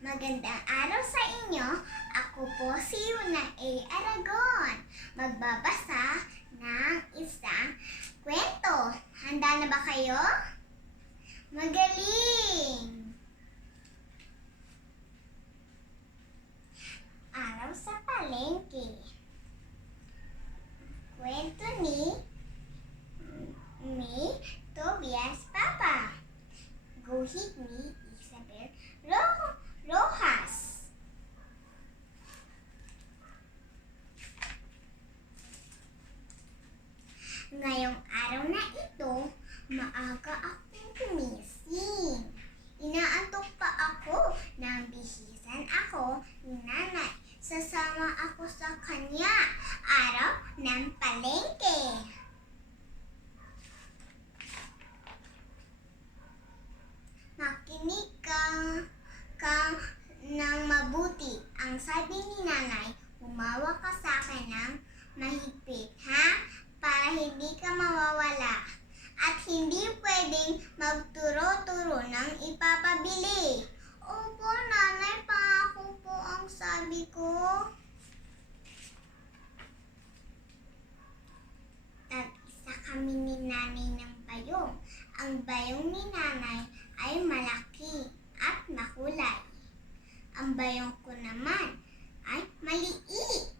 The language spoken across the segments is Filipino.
Magandang araw sa inyo. Ako po si Yuna A. Aragon. Magbabasa ng isang kwento. Handa na ba kayo? Magaling! Araw sa palengke. Kwento ni Tobias Papa. Guhit ni Isabel Rojas. Ngayong araw na ito, maaga akong gumising. Inaantok pa ako nang bihisan ako ni nanay. Sasama ako sa kanya, araw ng palengke. Makinig ka ng mabuti. Ang sabi ni nanay, humawak ka sa akin ng mahigpit, ha? Para hindi ka mawawala. At hindi pwedeng magturo-turo ng ipapabili. Opo, nanay, pangako po ang sabi ko. Tag-isa kami ni nanay ng bayong. Ang bayong ni nanay ay malaki at makulay. Ang bayong ko naman ay maliit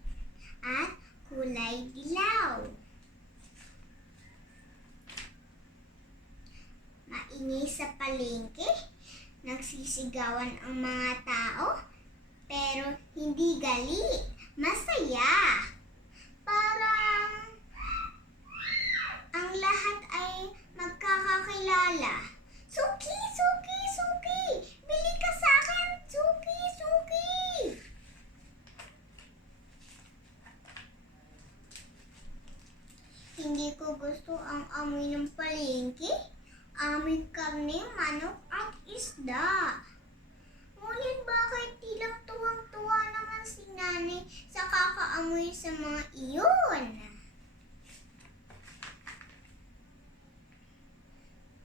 at kulay dilaw. Mainis sa palengke, nagsisigawan ang mga tao, pero hindi gali, masaya. Parang ang lahat ay magkakakilala. Suki, suki, suki! Bili ka sa akin! Suki, suki! Hindi ko gusto ang amoy ng palengke. Amoy karne, manok at isda. Ngunit bakit tila tuwang-tuwa naman si nanay sa kakaamoy sa mga iyon?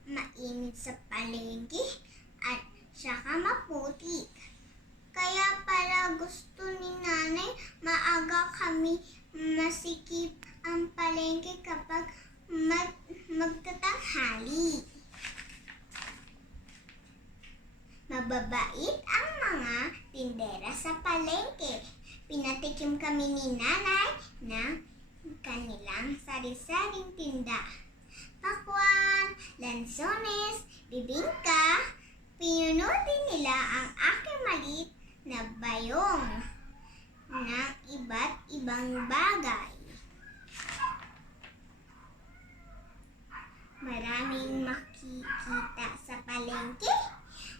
Mainit sa palengke at saka maputik. Kaya pala gusto ni nanay maaga kami masikip ang palengke kapag magtatanghali. Mababait ang mga tindera sa palengke. Pinatikim kami ni nanay ng kanilang sari-saring tinda. Pakwan, lansones, bibingka. Pinuno din nila ang aking maliit na bayong ng iba't ibang bagay. Maraming makikita sa palengke.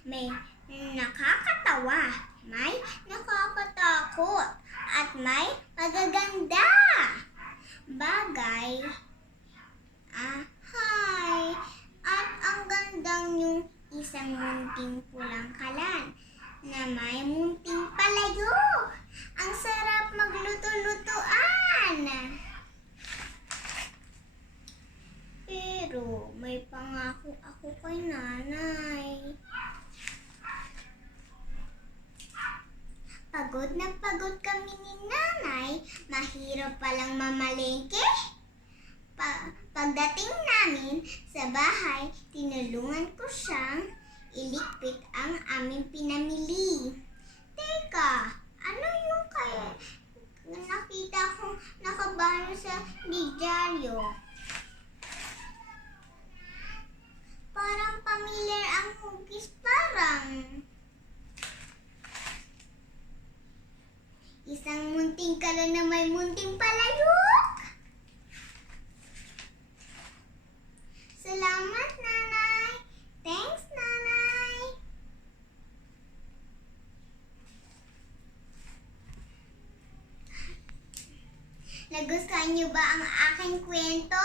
May nakakatawa, may nakakatakot, at may magaganda bagay. Hi! At ang gandang yung isang munting pulang kalan na may munting palayo. Ang sarap magluto-lutuan. Pero may pangako ako kay nanay. Pagod na pagod kami ni nanay. Mahirap palang mamalengke. Pagdating namin sa bahay, tinulungan ko siyang iligpit ang aming pinamili. Teka, ano yung kaya nakita kong nakabanyo sa didyaryo? Parang pamilyar ang hugis, parang isang munting kalon na may munting palayok. Salamat, nanay. Thanks, nanay. Nagustuhan niyo ba ang aking kwento?